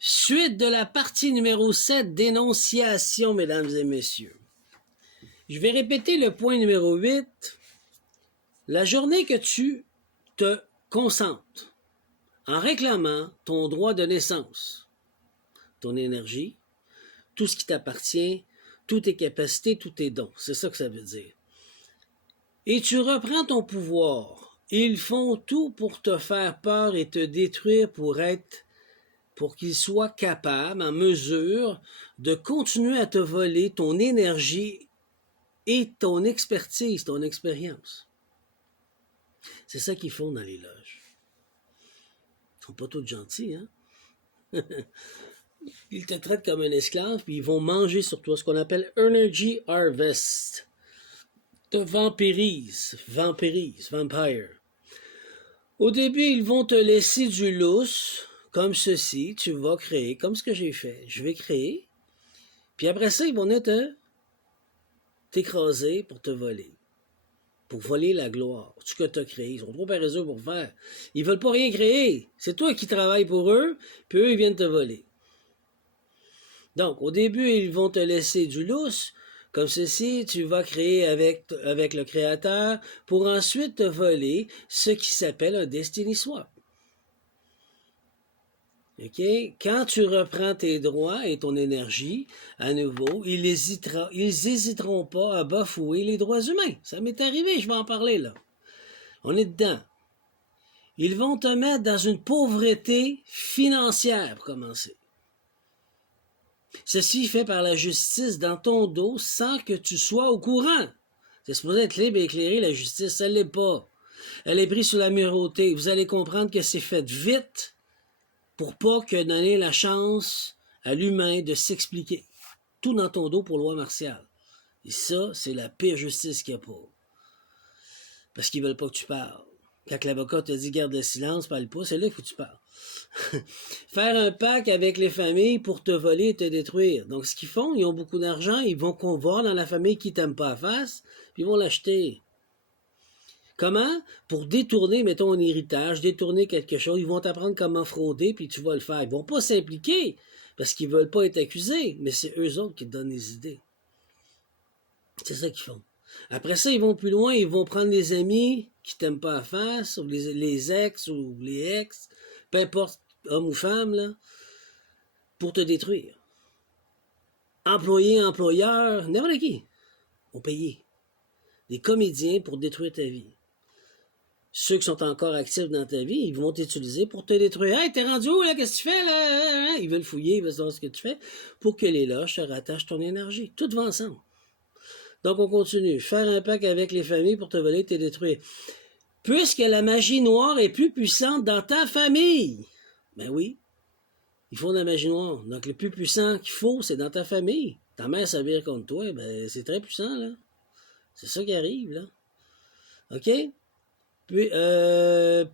Suite de la partie numéro 7, dénonciation, mesdames et messieurs. Je vais répéter le point numéro 8. La journée que tu te consentes en réclamant ton droit de naissance, ton énergie, tout ce qui t'appartient, toutes tes capacités, tous tes dons, c'est ça que ça veut dire. Et tu reprends ton pouvoir. Ils font tout pour te faire peur et te détruire pour qu'ils soient capables, en mesure, de continuer à te voler ton énergie et ton expertise, ton expérience. C'est ça qu'ils font dans les loges. Ils sont pas tous gentils, hein? Ils te traitent comme un esclave, puis ils vont manger sur toi, ce qu'on appelle Energy Harvest. Te vampirise, vampire. Au début, ils vont te laisser du lousse, comme ceci, tu vas créer, comme ce que j'ai fait. Je vais créer, puis après ça, ils vont t'écraser pour te voler. Pour voler la gloire, ce que tu as créé. Ils sont trop paresseux pour faire. Ils veulent pas rien créer. C'est toi qui travailles pour eux, puis eux, ils viennent te voler. Donc, au début, ils vont te laisser du lousse, comme ceci, tu vas créer avec le créateur, pour ensuite te voler ce qui s'appelle un Destiny Swap. OK? Quand tu reprends tes droits et ton énergie, à nouveau, ils hésiteront pas à bafouer les droits humains. Ça m'est arrivé, je vais en parler là. On est dedans. Ils vont te mettre dans une pauvreté financière, pour commencer. Ceci fait par la justice dans ton dos sans que tu sois au courant. C'est supposé être libre et éclairé, la justice, elle l'est pas. Elle est prise sur la murauté. Vous allez comprendre que c'est fait vite pour pas que donner la chance à l'humain de s'expliquer. Tout dans ton dos pour loi martiale. Et ça, c'est la pire justice qu'il n'y a pas. Parce qu'ils veulent pas que tu parles. Quand l'avocat te dit garde le silence, parle pas, c'est là qu'il faut que tu parles. Faire un pacte avec les familles pour te voler et te détruire. Donc, ce qu'ils font, ils ont beaucoup d'argent, ils vont voir dans la famille qui t'aime pas à face, puis ils vont l'acheter. Comment? Pour détourner, mettons, un héritage, détourner quelque chose. Ils vont t'apprendre comment frauder, puis tu vas le faire. Ils vont pas s'impliquer, parce qu'ils veulent pas être accusés, mais c'est eux autres qui te donnent les idées. C'est ça qu'ils font. Après ça, ils vont plus loin, ils vont prendre les amis qui t'aiment pas à face, ou les ex, ou les ex, peu importe, homme ou femme, là, pour te détruire. Employés, employeurs, n'importe qui, vont payer. Des comédiens pour détruire ta vie. Ceux qui sont encore actifs dans ta vie, ils vont t'utiliser pour te détruire. « Hey, t'es rendu où, là? Qu'est-ce que tu fais, là? » Ils veulent fouiller, ils veulent savoir ce que tu fais, pour que les loges te rattachent ton énergie. Tout va ensemble. Donc, on continue. Faire un pacte avec les familles pour te voler et te détruire. Puisque la magie noire est plus puissante dans ta famille. Ben oui, ils font de la magie noire. Donc, le plus puissant qu'il faut, c'est dans ta famille. Ta mère s'avère contre toi, ben c'est très puissant, là. C'est ça qui arrive, là. OK? Puis,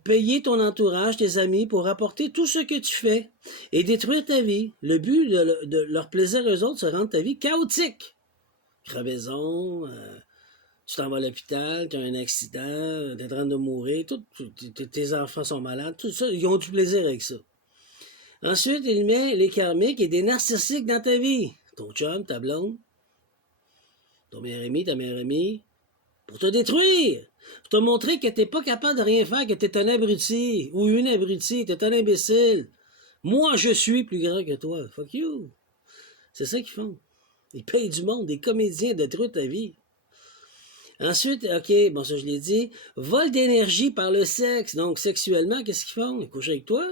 payer ton entourage, tes amis, pour rapporter tout ce que tu fais et détruire ta vie. Le but de leur plaisir, eux autres, c'est de rendre ta vie chaotique. Crevaison, tu t'en vas à l'hôpital, tu as un accident, tu es en train de mourir, tes enfants sont malades, tout ça, ils ont du plaisir avec ça. Ensuite, il met les karmiques et des narcissiques dans ta vie. Ton chum, ta blonde, ton meilleur ami, ta meilleure amie, pour te détruire, pour te montrer que t'es pas capable de rien faire, que t'es un abruti, ou une abrutie, t'es un imbécile. Moi, je suis plus grand que toi. Fuck you. C'est ça qu'ils font. Ils payent du monde, des comédiens de détruire ta vie. Ensuite, OK, bon, ça je l'ai dit, vol d'énergie par le sexe. Donc, sexuellement, qu'est-ce qu'ils font? Ils couchent avec toi.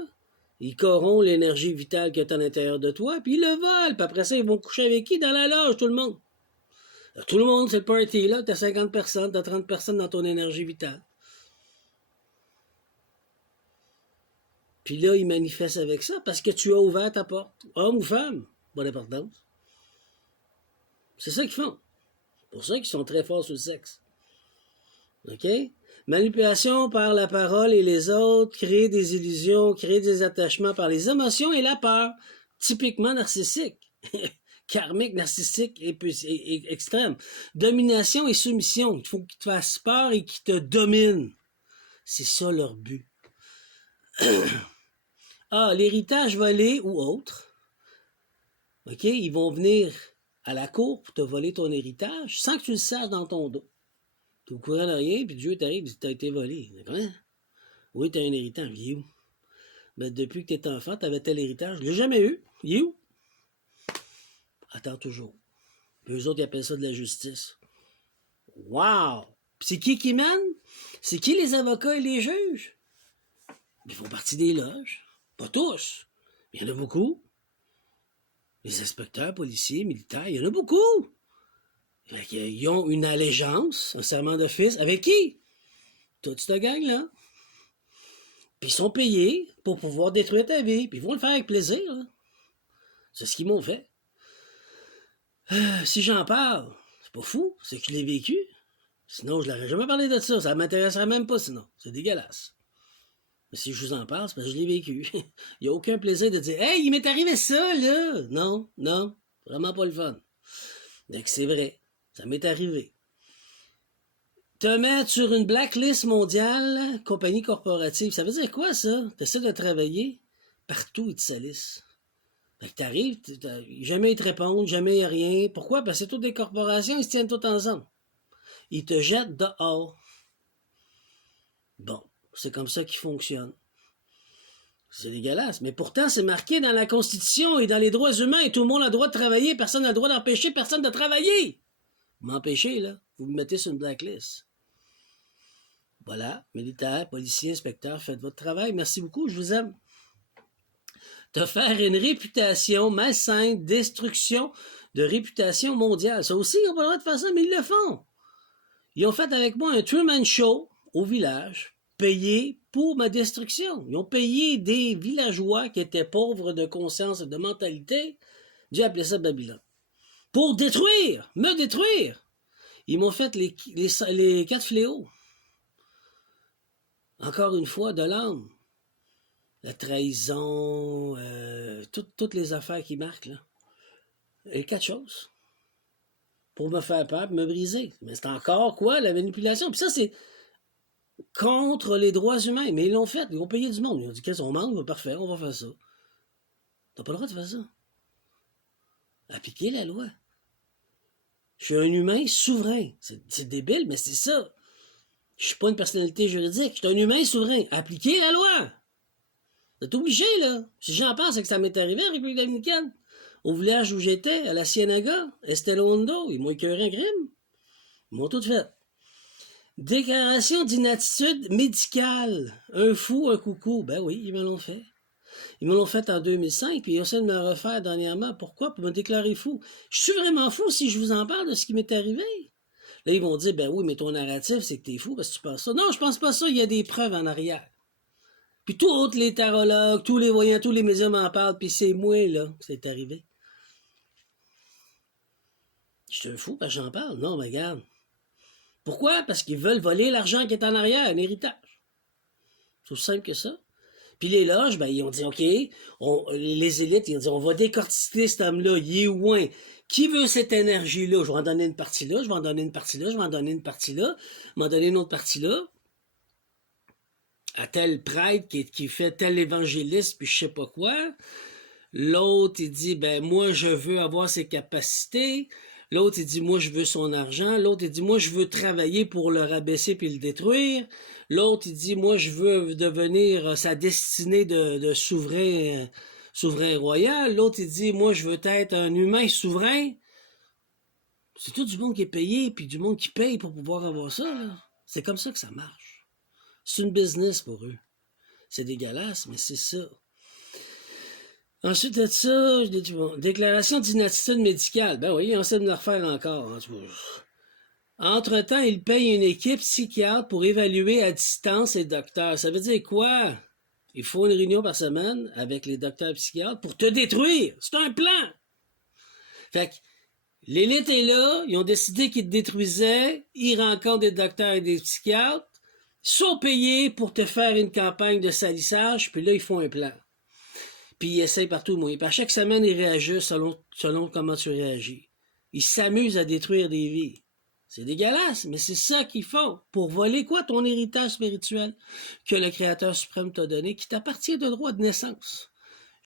Ils corrompent l'énergie vitale que tu as à l'intérieur de toi, puis ils le volent. Puis après ça, ils vont coucher avec qui? Dans la loge, tout le monde. Tout le monde, c'est le party, là. T'as 50 personnes, t'as 30 personnes dans ton énergie vitale. Puis là, ils manifestent avec ça parce que tu as ouvert ta porte. Homme ou femme, bonne importance. C'est ça qu'ils font. C'est pour ça qu'ils sont très forts sur le sexe. OK? Manipulation par la parole et les autres, créer des illusions, créer des attachements par les émotions et la peur. Typiquement narcissique. Karmique, narcissique et extrême. Domination et soumission. Il faut qu'ils te fassent peur et qu'ils te dominent. C'est ça leur but. l'héritage volé ou autre. OK? Ils vont venir à la cour pour te voler ton héritage sans que tu le saches dans ton dos. Tu es au courant de rien, puis Dieu t'arrive et dit, t'as été volé. Comment? Oui, t'as un héritage. Il est où? Ben, depuis que t'es enfant, t'avais tel héritage. Je l'ai jamais eu. Il est où? Attends toujours. Puis eux autres, ils appellent ça de la justice. Wow! Puis c'est qui mène? C'est qui les avocats et les juges? Ils font partie des loges. Pas tous. Mais il y en a beaucoup. Les inspecteurs, policiers, militaires, il y en a beaucoup. Ils ont une allégeance, un serment d'office. Avec qui? Toute cette gang-là. Puis ils sont payés pour pouvoir détruire ta vie. Puis ils vont le faire avec plaisir. Là. C'est ce qu'ils m'ont fait. Si j'en parle, c'est pas fou, c'est que je l'ai vécu. Sinon, je n'aurais jamais parlé de ça. Ça m'intéresserait même pas sinon. C'est dégueulasse. Mais si je vous en parle, c'est parce que je l'ai vécu. Il n'y a aucun plaisir de dire « Hey, il m'est arrivé ça, là! » Non, non, vraiment pas le fun. Donc c'est vrai, ça m'est arrivé. Te mettre sur une blacklist mondiale, compagnie corporative, ça veut dire quoi, ça? Tu essaies de travailler, partout ils te salissent. Fait que t'arrives, jamais ils te répondent, jamais rien. Pourquoi? Parce que c'est toutes des corporations, ils se tiennent tous ensemble. Ils te jettent dehors. Bon, c'est comme ça qu'ils fonctionnent. C'est dégueulasse. Mais pourtant, c'est marqué dans la Constitution et dans les droits humains. Et tout le monde a le droit de travailler. Personne n'a le droit d'empêcher personne de travailler. Vous m'empêchez, là. Vous me mettez sur une blacklist. Voilà. Militaires, policiers, inspecteurs, faites votre travail. Merci beaucoup. Je vous aime. Te faire une réputation malsaine, destruction de réputation mondiale. Ça aussi, ils n'ont pas le droit de faire ça, mais ils le font. Ils ont fait avec moi un Truman Show au village, payé pour ma destruction. Ils ont payé des villageois qui étaient pauvres de conscience et de mentalité. Dieu appelait ça Babylone. Pour détruire, me détruire. Ils m'ont fait les 4 fléaux. Encore une fois, de l'âme. La trahison, toutes les affaires qui marquent, là. Et 4 choses. Pour me faire peur, pour me briser. Mais c'est encore quoi, la manipulation? Puis ça, c'est contre les droits humains. Mais ils l'ont fait, ils ont payé du monde. Ils ont dit, qu'est-ce qu'on manque? Parfait, on va faire ça. T'as pas le droit de faire ça. Appliquer la loi. Je suis un humain souverain. C'est débile, mais c'est ça. Je suis pas une personnalité juridique. Je suis un humain souverain. Appliquer la loi. Vous êtes obligé, là. Si j'en pense, c'est que ça m'est arrivé en République dominicaine. Au village où j'étais, à la Ciénaga, Estelo Hondo, ils m'ont écœuré un crime. Ils m'ont tout fait. Déclaration d'inaptitude médicale. Un fou, un coucou. Ben oui, ils me l'ont fait. Ils me l'ont fait en 2005, puis ils essaient de me refaire dernièrement. Pourquoi? Pour me déclarer fou. Je suis vraiment fou si je vous en parle de ce qui m'est arrivé. Là, ils vont dire, ben oui, mais ton narratif, c'est que t'es fou parce que tu penses ça. Non, je pense pas ça, il y a des preuves en arrière. Puis tous les tarologues, tous les voyants, tous les médiums en parlent, puis c'est moi, là, que c'est arrivé. Je suis un fou parce que j'en parle. Non, mais regarde. Pourquoi? Parce qu'ils veulent voler l'argent qui est en arrière, un héritage. C'est aussi simple que ça. Puis les loges, ben, ils ont dit, OK, les élites, ils ont dit, on va décortiquer cet homme-là, il est ouin. Qui veut cette énergie-là? Je vais en donner une partie là, je vais en donner une partie là, je vais en donner une partie là, je vais en donner une autre partie là. À tel prêtre qui fait tel évangéliste, puis je sais pas quoi. L'autre, il dit, ben, moi, je veux avoir ses capacités. L'autre, il dit, moi, je veux son argent. L'autre, il dit, moi, je veux travailler pour le rabaisser puis le détruire. L'autre, il dit, moi, je veux devenir sa destinée de souverain, souverain royal. L'autre, il dit, moi, je veux être un humain souverain. C'est tout du monde qui est payé puis du monde qui paye pour pouvoir avoir ça, là. C'est comme ça que ça marche. C'est une business pour eux. C'est dégueulasse, mais c'est ça. Ensuite de ça, déclaration d'inaptitude médicale. Ben oui, on essaie de me le refaire encore. Entre-temps, il paye une équipe psychiatre pour évaluer à distance les docteurs. Ça veut dire quoi? Il faut une réunion par semaine avec les docteurs psychiatres pour te détruire. C'est un plan. Fait que l'élite est là, ils ont décidé qu'ils te détruisaient, ils rencontrent des docteurs et des psychiatres, ils sont payés pour te faire une campagne de salissage, puis là, ils font un plan. Puis ils essayent partout, moi. Puis à chaque semaine, ils réagissent selon comment tu réagis. Ils s'amusent à détruire des vies. C'est dégueulasse, mais c'est ça qu'ils font. Pour voler quoi? Ton héritage spirituel que le Créateur suprême t'a donné, qui t'appartient de droit de naissance.